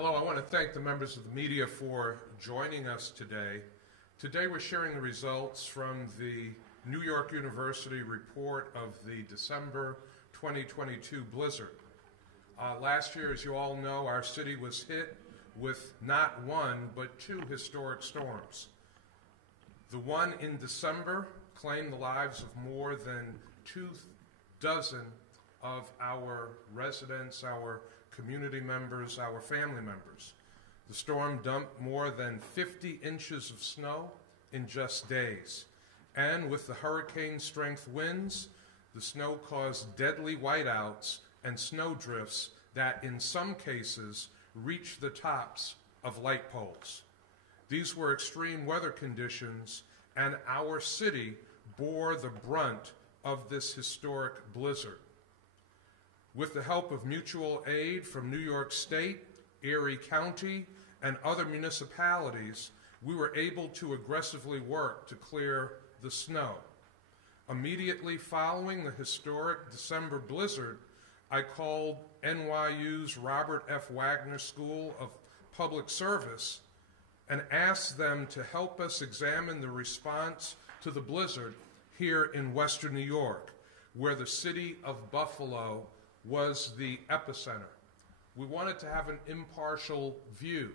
Hello, I want to thank the members of the media for joining us today. Today we're sharing the results from the New York University report of the December 2022 blizzard. Last year, as you all know, our city was hit with not one, but two historic storms. The one in December claimed the lives of more than 24 of our residents, our community members, our family members. The storm dumped more than 50 inches of snow in just days. And with the hurricane-strength winds, the snow caused deadly whiteouts and snow drifts that in some cases reached the tops of light poles. These were extreme weather conditions, and our city bore the brunt of this historic blizzard. With the help of mutual aid from New York State, Erie County, and other municipalities, we were able to aggressively work to clear the snow. Immediately following the historic December blizzard, I called NYU's Robert F. Wagner School of Public Service and asked them to help us examine the response to the blizzard here in Western New York, where the city of Buffalo was the epicenter. We wanted to have an impartial view,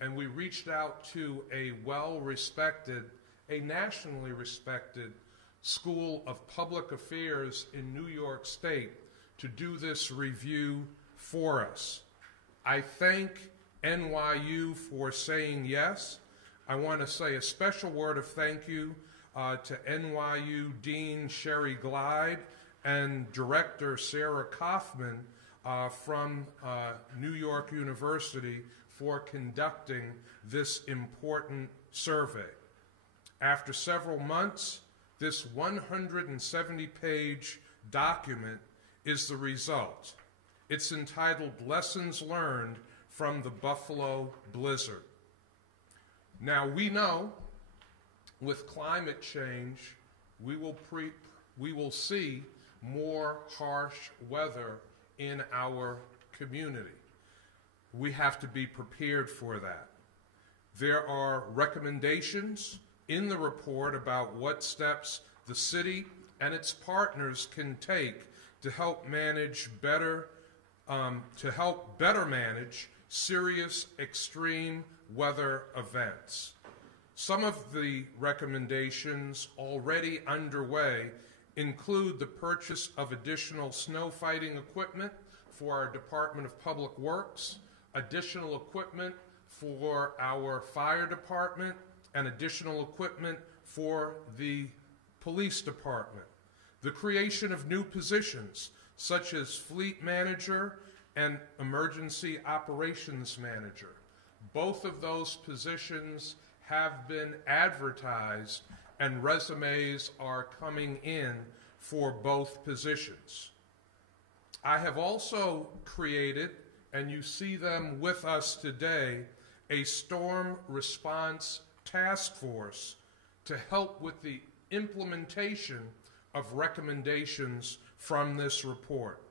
and we reached out to a well-respected, a nationally respected School of Public Affairs in New York State to do this review for us. I thank NYU for saying yes. I want to say a special word of thank you to NYU Dean Sherry Glide and Director Sarah Kaufman from New York University for conducting this important survey. After several months, this 170-page document is the result. It's entitled Lessons Learned from the Buffalo Blizzard. Now, we know with climate change, we will see more harsh weather in our community. We have to be prepared for that. There are recommendations in the report about what steps the city and its partners can take to help better manage serious extreme weather events. Some of the recommendations already underway include the purchase of additional snow fighting equipment for our Department of Public Works, additional equipment for our fire department, and additional equipment for the police department. The creation of new positions such as fleet manager and emergency operations manager. Both of those positions have been advertised and resumes are coming in for both positions. I have also created, and you see them with us today, a storm response task force to help with the implementation of recommendations from this report.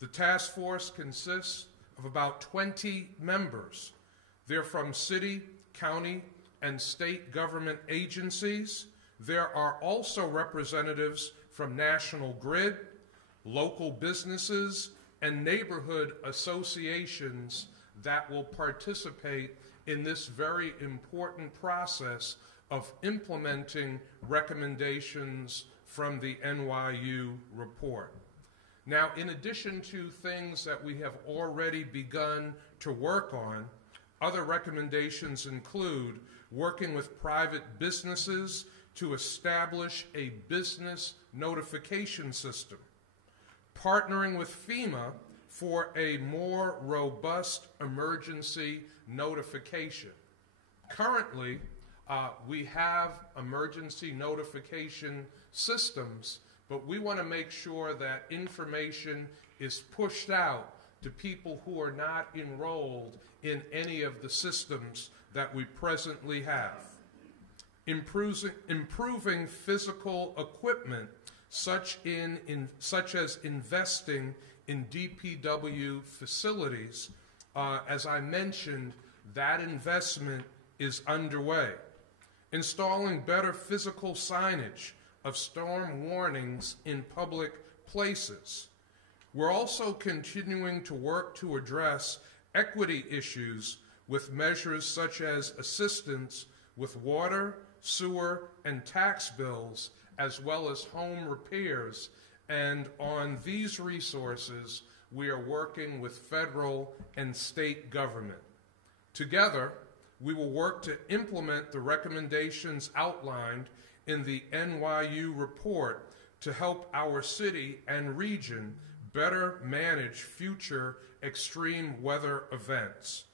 The task force consists of about 20 members. They're from city, county, and state government agencies. There are also representatives from National Grid, local businesses, and neighborhood associations that will participate in this very important process of implementing recommendations from the NYU report. Now, in addition to things that we have already begun to work on, other recommendations include working with private businesses to establish a business notification system, partnering with FEMA for a more robust emergency notification. Currently, we have emergency notification systems, but we want to make sure that information is pushed out to people who are not enrolled in any of the systems that we presently have. Improving physical equipment, such as investing in DPW facilities As I mentioned, that investment is underway. Installing better physical signage of storm warnings in public places. We're also continuing to work to address equity issues with measures such as assistance with water, sewer, and tax bills, as well as home repairs. And on these resources, we are working with federal and state government. Together, we will work to implement the recommendations outlined in the NYU report to help our city and region better manage future extreme weather events.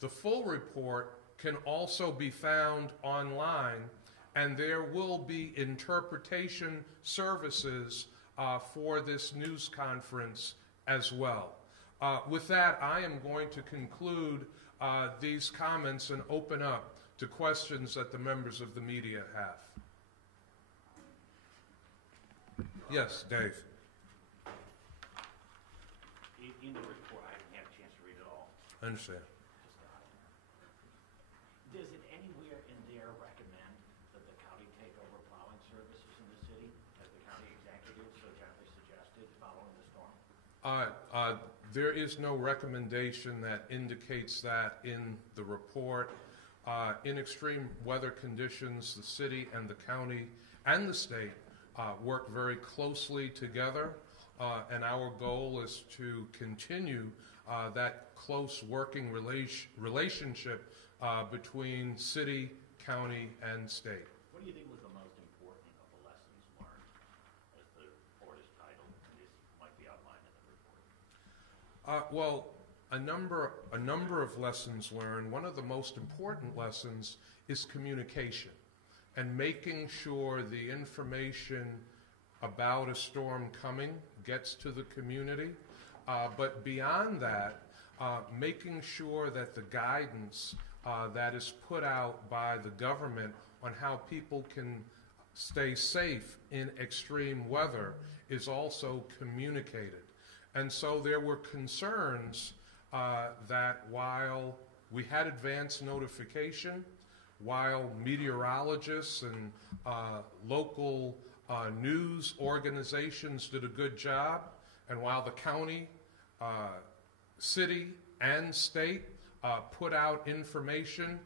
The full report can also be found online, and there will be interpretation services for this news conference as well. With that, I am going to conclude these comments and open up to questions that the members of the media have. Yes, Dave. In the report, I didn't have a chance to read it all. I understand. Does it anywhere in there recommend that the county take over plowing services in the city, as the county executive so gently suggested following the storm? There is no recommendation that indicates that in the report. In extreme weather conditions, the city and the county and the state work very closely together, and our goal is to continue that close working relationship between city, county, and state. What do you think was the most important of the lessons learned, as the report is titled, and this might be outlined in the report? Well, a number of lessons learned. One of the most important lessons is communication and making sure the information about a storm coming gets to the community. But beyond that, making sure that the guidance that is put out by the government on how people can stay safe in extreme weather is also communicated. And so there were concerns that while we had advance notification, while meteorologists and local news organizations did a good job, and while the county, city, and state put out information,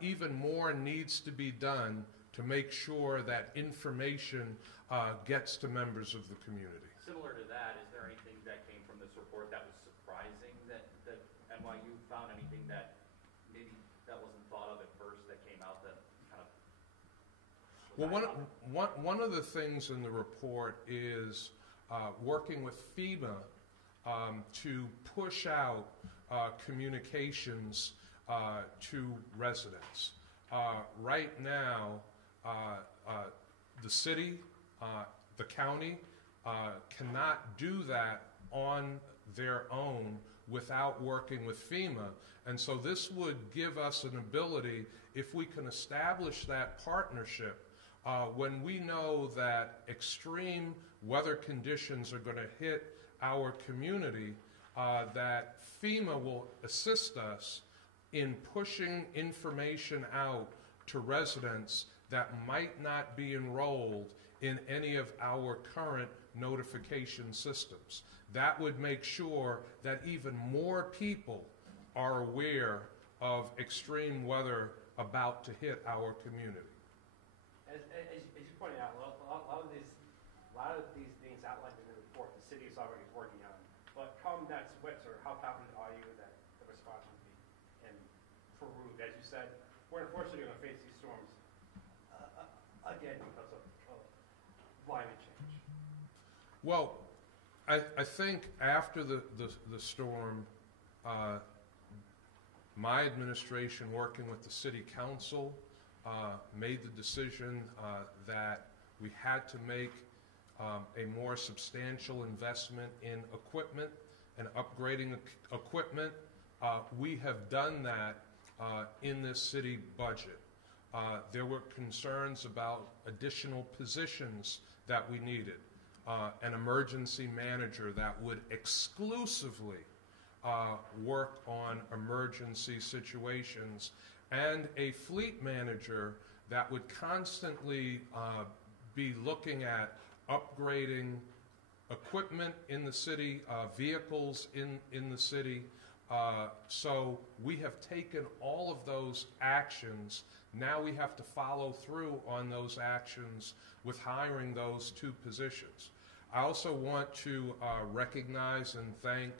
even more needs to be done to make sure that information gets to members of the community. Similar to that, is there anything that came from this report that was surprising that NYU found, anything that maybe that wasn't thought of at first that came out that kind of... Well, one of the things in the report is working with FEMA to push out communications to residents. Right now, the city, the county cannot do that on their own without working with FEMA. And so this would give us an ability, if we can establish that partnership, when we know that extreme weather conditions are going to hit our community, that FEMA will assist us in pushing information out to residents that might not be enrolled in any of our current notification systems. That would make sure that even more people are aware of extreme weather about to hit our community. As you pointed out, a lot of these things outlined in the report, the city is already working on. But come next winter, how confident are you that the response will be improved? As you said, we're unfortunately going to face these storms again because of climate change. Well, I think after the storm, my administration, working with the city council, made the decision that we had to make a more substantial investment in equipment and upgrading equipment. We have done that in this city budget. There were concerns about additional positions that we needed. An emergency manager that would exclusively work on emergency situations, and a fleet manager that would constantly be looking at upgrading equipment in the city, vehicles in the city. So we have taken all of those actions. Now we have to follow through on those actions with hiring those 2 positions. I also want to recognize and thank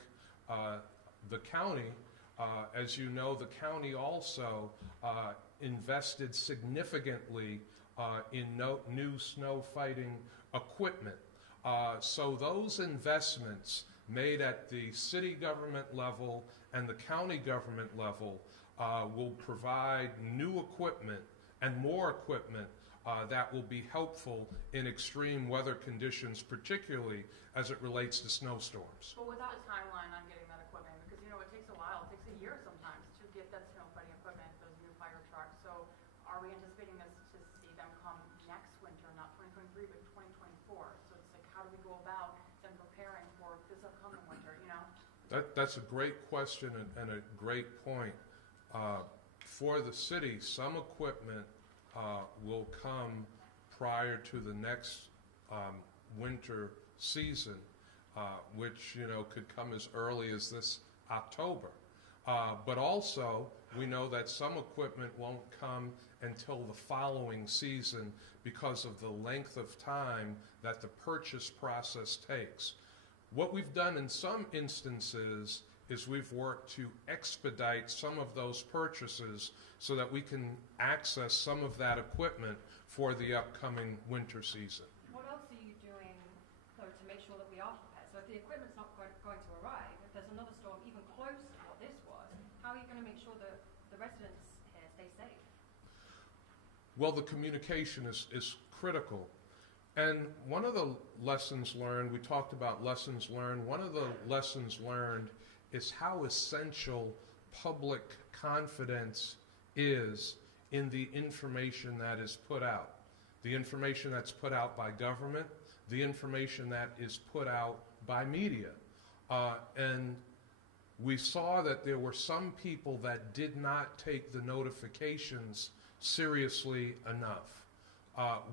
the county. As you know, the county also invested significantly in new snow fighting equipment. So those investments made at the city government level and the county government level will provide new equipment and more equipment that will be helpful in extreme weather conditions, particularly as it relates to snowstorms. But without a timeline on getting that equipment, because it takes a while, it takes a year sometimes to get that snow fighting equipment, those new fire trucks. So are we anticipating this to see them come next winter, not 2023, but 2024? So it's like, how do we go about them preparing for this upcoming winter, That's a great question and a great point. For the city, some equipment will come prior to the next winter season, which could come as early as this October. But also, we know that some equipment won't come until the following season because of the length of time that the purchase process takes. What we've done in some instances is we've worked to expedite some of those purchases so that we can access some of that equipment for the upcoming winter season. What else are you doing, though, to make sure that we are prepared? So if the equipment's not going to arrive, if there's another storm even close to what this was, how are you going to make sure that the residents here stay safe? Well, the communication is critical. And one of the lessons learned, we talked about lessons learned, one of the lessons learned is how essential public confidence is in the information that is put out. The information that's put out by government, the information that is put out by media. And we saw that there were some people that did not take the notifications seriously enough.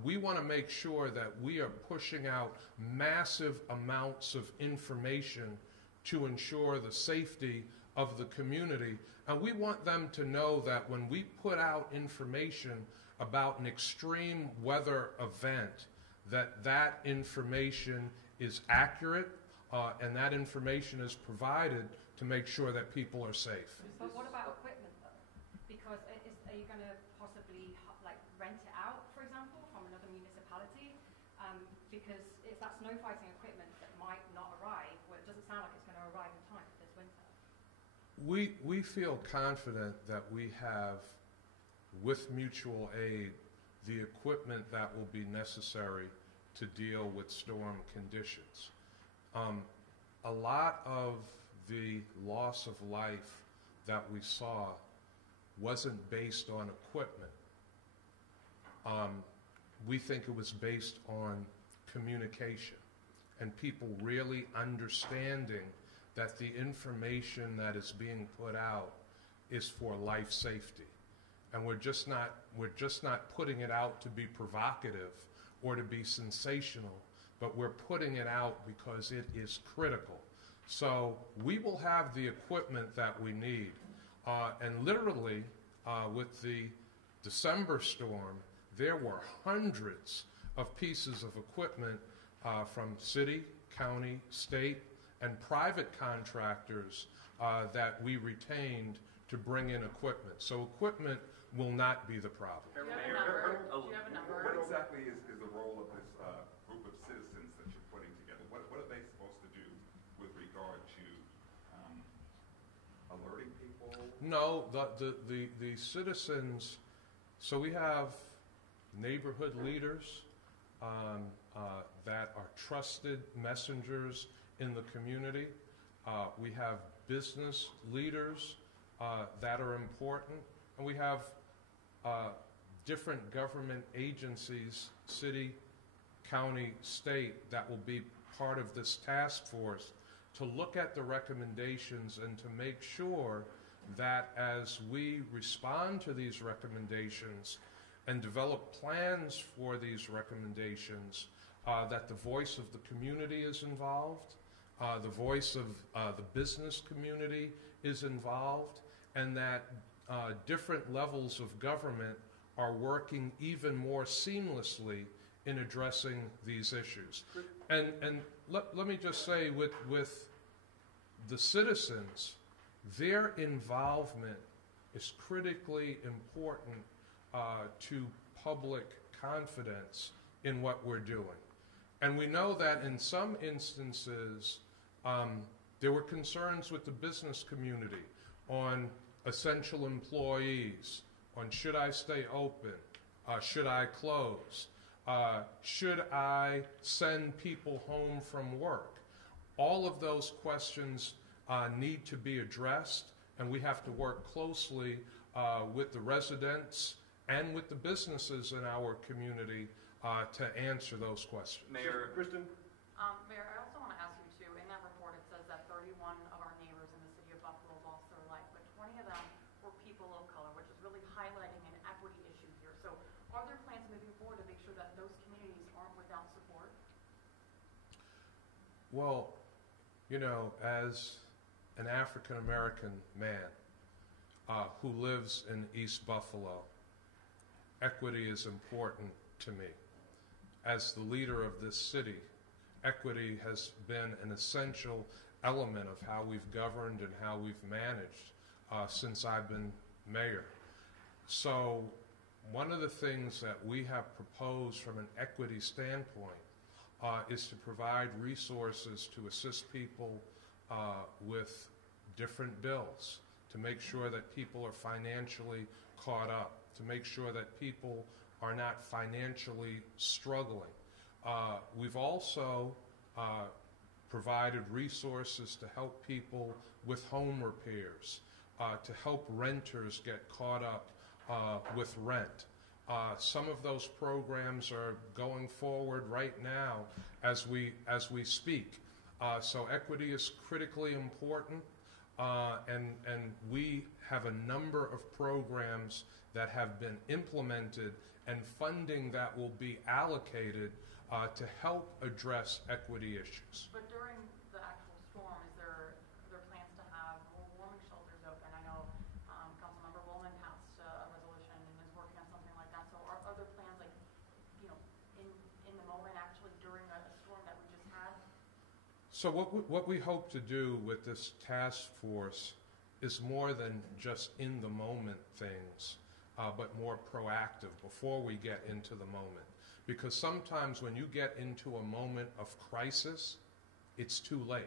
We want to make sure that we are pushing out massive amounts of information to ensure the safety of the community. And we want them to know that when we put out information about an extreme weather event, that information is accurate and that information is provided to make sure that people are safe. But what about equipment, though? Because are you going to possibly rent it out, for example, from another municipality? Because if that's snow fighting equipment that might not arrive, well, it doesn't sound like it's going to arrive in time for this winter. We feel confident that we have, with mutual aid, the equipment that will be necessary to deal with storm conditions. A lot of the loss of life that we saw wasn't based on equipment. We think it was based on communication and people really understanding that the information that is being put out is for life safety. And we're just not putting it out to be provocative or to be sensational, but we're putting it out because it is critical. So we will have the equipment that we need. And literally, with the December storm, there were hundreds of pieces of equipment from city, county, state, and private contractors that we retained to bring in equipment. So equipment will not be the problem. Do you have a number? What exactly is the role of this group of citizens that you're putting together? What are they supposed to do with regard to alerting people? No, the citizens, so we have neighborhood leaders that are trusted messengers in the community. We have business leaders that are important, and we have different government agencies, city, county, state, that will be part of this task force to look at the recommendations and to make sure that as we respond to these recommendations and develop plans for these recommendations, that the voice of the community is involved, the voice of the business community is involved, and that different levels of government are working even more seamlessly in addressing these issues. And let me just say, with the citizens, their involvement is critically important to public confidence in what we're doing. And we know that in some instances, there were concerns with the business community on essential employees, on should I stay open, should I close, should I send people home from work. All of those questions need to be addressed, and we have to work closely with the residents and with the businesses in our community to answer those questions. Mayor, Kristen? Mayor, I also want to ask you too, in that report it says that 31 of our neighbors in the city of Buffalo lost their life, but 20 of them were people of color, which is really highlighting an equity issue here. So are there plans moving forward to make sure that those communities aren't without support? Well, you know, as an African American man who lives in East Buffalo, equity is important to me. As the leader of this city, equity has been an essential element of how we've governed and how we've managed since I've been mayor. So one of the things that we have proposed from an equity standpoint is to provide resources to assist people with different bills, to make sure that people are financially caught up, to make sure that people are not financially struggling. We've also provided resources to help people with home repairs, to help renters get caught up with rent. Some of those programs are going forward right now as we speak. So equity is critically important, and we have a number of programs that have been implemented and funding that will be allocated to help address equity issues. But during the actual storm, are there plans to have more warming shelters open? I know Councilmember Bowman passed a resolution and is working on something like that. So are there plans, like, you know, in the moment, actually during a storm that we just had? So what we hope to do with this task force is more than just in the moment things, but more proactive before we get into the moment. Because sometimes when you get into a moment of crisis, it's too late.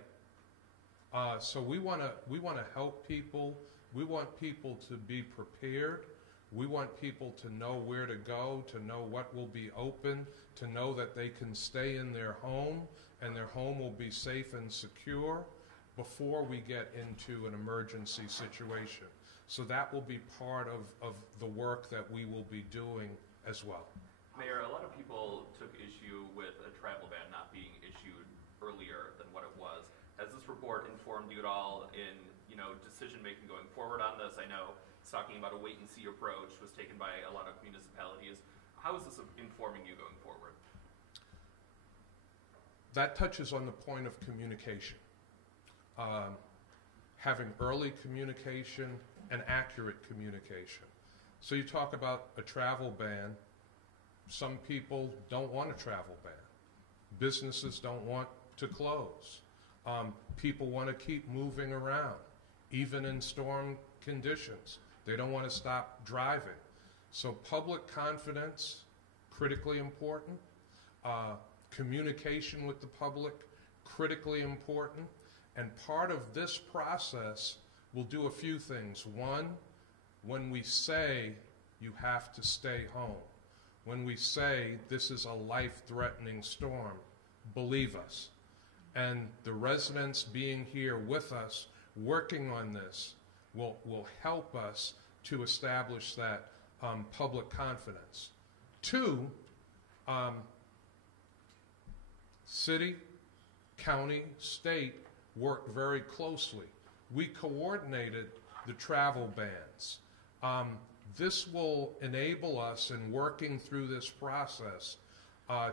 So we want to help people. We want people to be prepared. We want people to know where to go, to know what will be open, to know that they can stay in their home and their home will be safe and secure before we get into an emergency situation. So that will be part of the work that we will be doing as well. Mayor, a lot of people took issue with a travel ban not being issued earlier than what it was. Has this report informed you at all in, you know, decision making going forward on this? I know it's talking about a wait and see approach was taken by a lot of municipalities. How is this informing you going forward? That touches on the point of communication. Having early communication and accurate communication. So you talk about a travel ban. Some people don't want a travel ban. Businesses don't want to close. People want to keep moving around, even in storm conditions. They don't want to stop driving. So public confidence, critically important. Communication with the public, critically important. And part of this process will do a few things. One, when we say you have to stay home, when we say this is a life-threatening storm, believe us. And the residents being here with us, working on this, will help us to establish that public confidence. Two, city, county, state worked very closely. We coordinated the travel bans. This will enable us in working through this process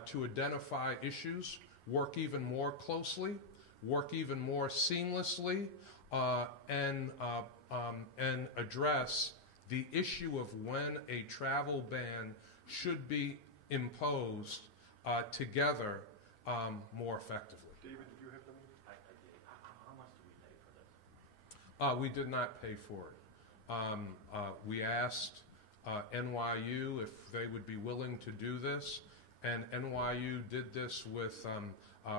to identify issues, work even more closely, work even more seamlessly, and address the issue of when a travel ban should be imposed together more effectively. David, did you have something? I did. How much do we pay for this? We did not pay for it. We asked NYU if they would be willing to do this, and NYU did this with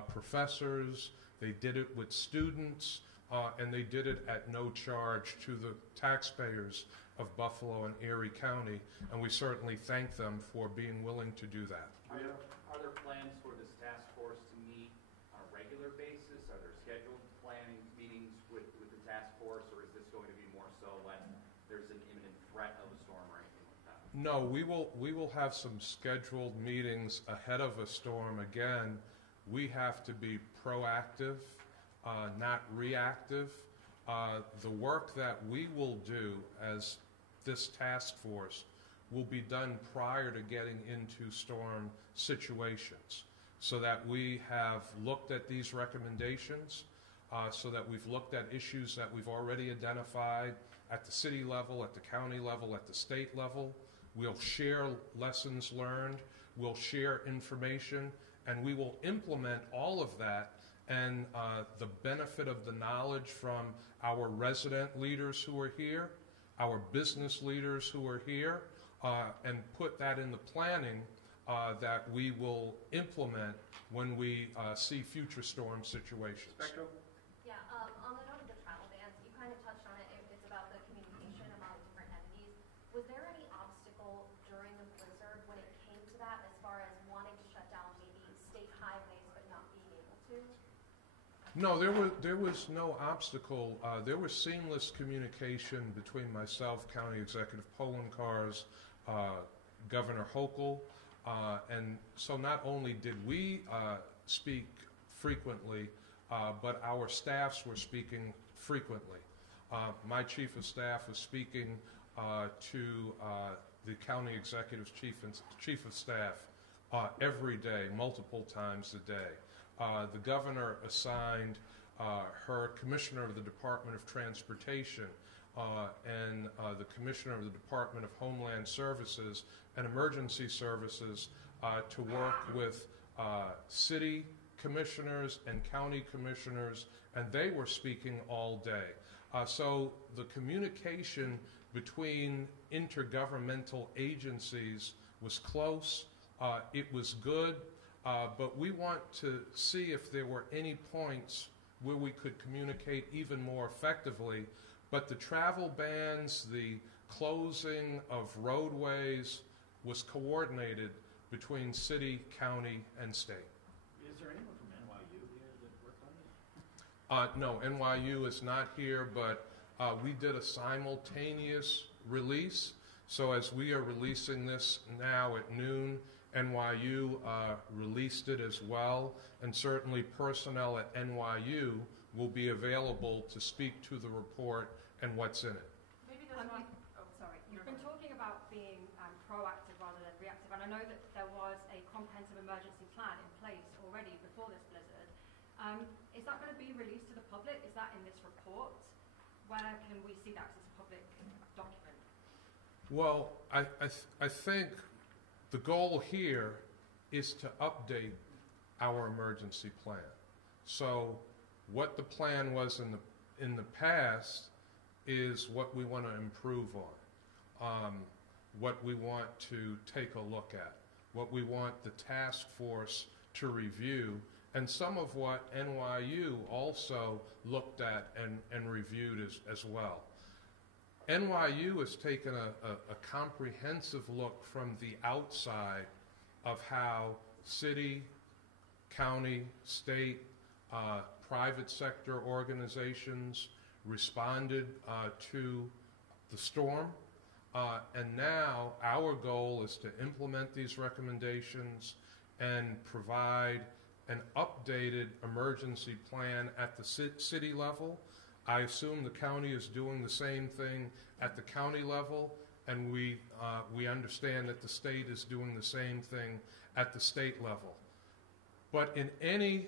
professors, they did it with students, and they did it at no charge to the taxpayers of Buffalo and Erie County, and we certainly thank them for being willing to do that. Are there plans for this task force to meet on a regular basis? Are there scheduled planning meetings with the task force, or is this going to be more so when there's an imminent threat of a storm or anything like that? No, we will have some scheduled meetings ahead of a storm. Again, we have to be proactive, not reactive. The work that we will do as this task force will be done prior to getting into storm situations, so that we have looked at these recommendations, so that we've looked at issues that we've already identified at the city level, at the county level, at the state level. We'll share lessons learned, we'll share information, and we will implement all of that and the benefit of the knowledge from our resident leaders who are here, our business leaders who are here, and put that in the planning that we will implement when we see future storm situations. Spectrum? Yeah, on the note of the travel bans, you kind of touched on it. It's about the communication among different entities. Was there any obstacle during the blizzard when it came to that, as far as wanting to shut down maybe state highways but not being able to? No, there was no obstacle. There was seamless communication between myself, County Executive Poloncarz, Governor Hochul, and so not only did we speak frequently, but our staffs were speaking frequently. My chief of staff was speaking to the county executive's chief of staff every day, multiple times a day. The governor assigned her commissioner of the Department of Transportation and the commissioner of the Department of Homeland Services and Emergency Services to work with city commissioners and county commissioners, and they were speaking all day. So the communication between intergovernmental agencies was close, it was good, but we want to see if there were any points where we could communicate even more effectively. But the travel bans, the closing of roadways was coordinated between city, county, and state. Is there anyone from NYU here that worked on this? No, NYU is not here, but we did a simultaneous release. So as we are releasing this now at noon, NYU released it as well, and certainly personnel at NYU will be available to speak to the report and what's in it. Maybe there's one. Oh, Sorry, you've been talking about being proactive rather than reactive, and I know that there was a comprehensive emergency plan in place already before this blizzard. Is that going to be released to the public? Is that in this report? Where can we see that as a public document? Well, I think the goal here is to update our emergency plan. So what the plan was in the past is what we want to improve on, what we want to take a look at, what we want the task force to review, and some of what NYU also looked at and reviewed as well. NYU has taken a comprehensive look from the outside of how city, county, state, private sector organizations responded to the storm. And now our goal is to implement these recommendations and provide an updated emergency plan at the city level. I assume the county is doing the same thing at the county level, and we understand that the state is doing the same thing at the state level. But in any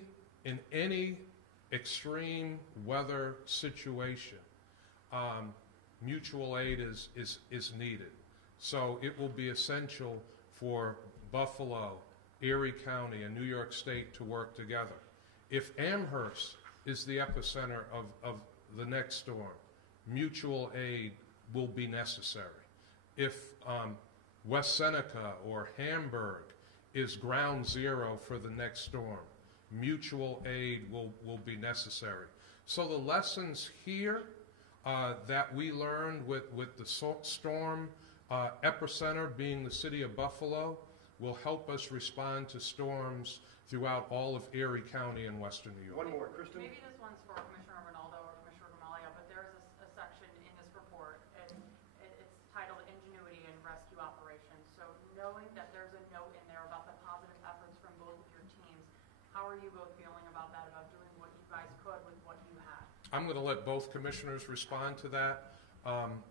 extreme weather situation, mutual aid is needed. So it will be essential for Buffalo, Erie County, and New York State to work together. If Amherst is the epicenter of the next storm, mutual aid will be necessary. If West Seneca or Hamburg is ground zero for the next storm, mutual aid will be necessary. So the lessons here that we learned with the storm epicenter being the city of Buffalo will help us respond to storms throughout all of Erie County and western New York. One more, Kristen. Maybe this one's for Commissioner Rinaldo or Commissioner Gamalia, but there's a section in this report, and it's titled Ingenuity and Rescue Operations. So knowing that there's a note in there about the positive efforts from both of your teams, how are you both feeling about that, about doing what you guys could with what you had? I'm going to let both commissioners respond to that.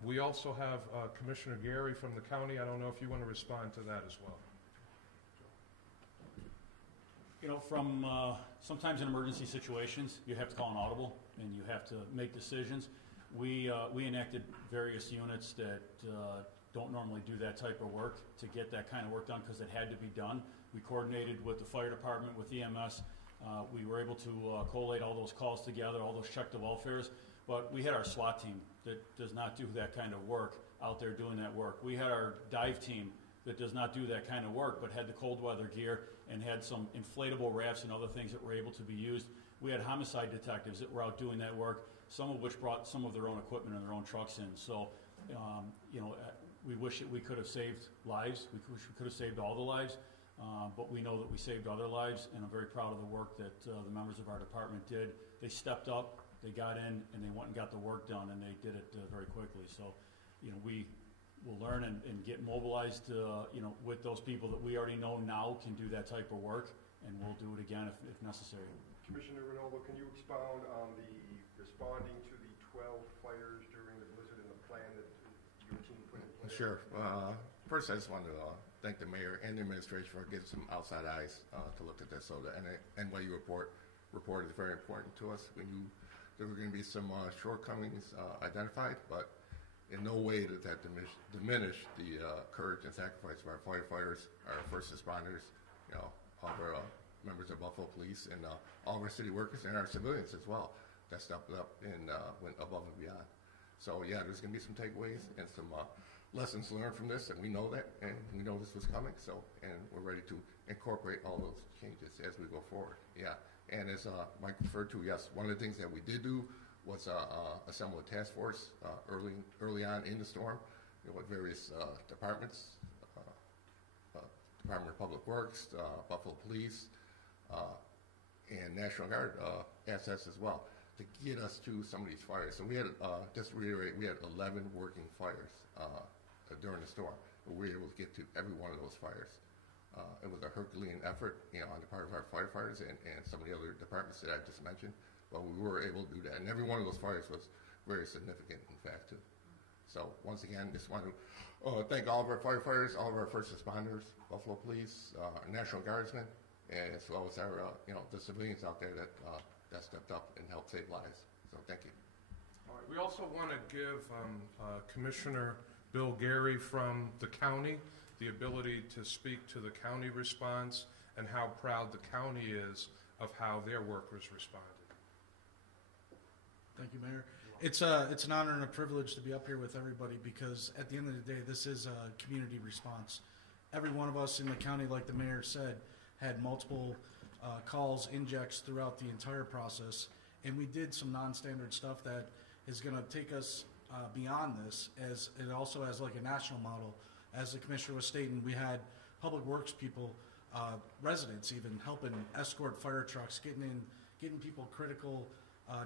We also have Commissioner Gary from the county. I don't know if you want to respond to that as well. You know, from sometimes in emergency situations, you have to call an audible and you have to make decisions. We enacted various units that don't normally do that type of work to get that kind of work done because it had to be done. We coordinated with the fire department, with EMS. We were able to collate all those calls together, all those check the welfares. But we had our SWAT team that does not do that kind of work out there doing that work. We had our dive team that does not do that kind of work, but had the cold weather gear and had some inflatable rafts and other things that were able to be used. We had homicide detectives that were out doing that work, some of which brought some of their own equipment and their own trucks in. So, you know, we wish that we could have saved lives. We wish we could have saved all the lives, but we know that we saved other lives, and I'm very proud of the work that the members of our department did. They stepped up, they got in, and they went and got the work done, and they did it very quickly. So, you know, we will learn and get mobilized, you know, with those people that we already know now can do that type of work, and we'll do it again if necessary. Commissioner Rinaldo, can you expound on the responding to the 12 fires during the blizzard and the plan that your team put in place? Sure. First, I just want to thank the mayor and the administration for getting some outside eyes to look at this. So the NYU report is very important to us. We knew there were going to be some shortcomings identified, but in no way did that diminish the courage and sacrifice of our firefighters, our first responders, you know, all of our members of Buffalo Police, and all of our city workers and our civilians as well that stepped up and went above and beyond. So yeah, there's going to be some takeaways and some lessons learned from this, and we know that, and we know this was coming. So, and we're ready to incorporate all those changes as we go forward. Yeah, and as Mike referred to, yes, one of the things that we did do was assemble a task force early on in the storm, you know, with various departments, Department of Public Works, Buffalo Police, and National Guard assets as well, to get us to some of these fires. So we had, just to reiterate, we had 11 working fires during the storm. We were able to get to every one of those fires. It was a Herculean effort, you know, on the part of our firefighters and some of the other departments that I just mentioned. But we were able to do that, and every one of those fires was very significant, in fact, too. So once again, just want to thank all of our firefighters, all of our first responders, Buffalo Police, National Guardsmen, and as well as our, you know, the civilians out there that stepped up and helped save lives. So thank you. All right. We also want to give Commissioner Bill Gary from the county the ability to speak to the county response and how proud the county is of how their workers responded. Thank you, Mayor. It's an honor and a privilege to be up here with everybody because at the end of the day, this is a community response. Every one of us in the county, like the mayor said, had multiple calls, injects throughout the entire process, and we did some non-standard stuff that is going to take us beyond this, as it also has like a national model. As the commissioner was stating, we had public works people, residents even helping escort fire trucks, getting people critical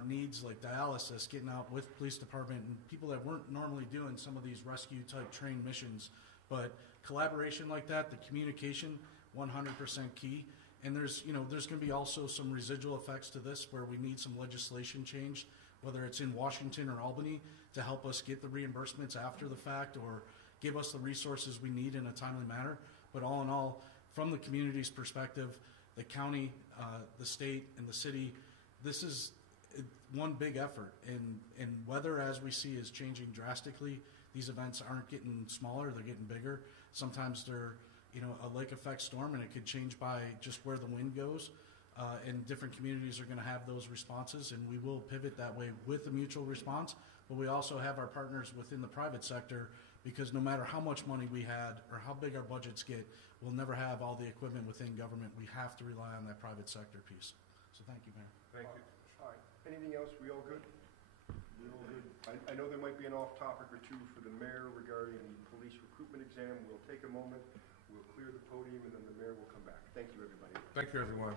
needs like dialysis, getting out with police department and people that weren't normally doing some of these rescue type trained missions. But collaboration like that, the communication, 100% key. And there's going to be also some residual effects to this where we need some legislation changed, whether it's in Washington or Albany, to help us get the reimbursements after the fact or give us the resources we need in a timely manner. But all in all, from the community's perspective, the county, the state, and the city, this is one big effort. And weather, as we see, is changing drastically. These events aren't getting smaller, they're getting bigger. Sometimes they're a lake effect storm, and it could change by just where the wind goes. And different communities are going to have those responses, and we will pivot that way with the mutual response. But we also have our partners within the private sector, because no matter how much money we had or how big our budgets get, we'll never have all the equipment within government. We have to rely on that private sector piece. So thank you, Mayor. Thank you. All right. Anything else? We all good? We all good? I know there might be an off-topic or two for the mayor regarding the police recruitment exam. We'll take a moment. We'll clear the podium, and then the mayor will come back. Thank you, everybody. Thank you, everyone.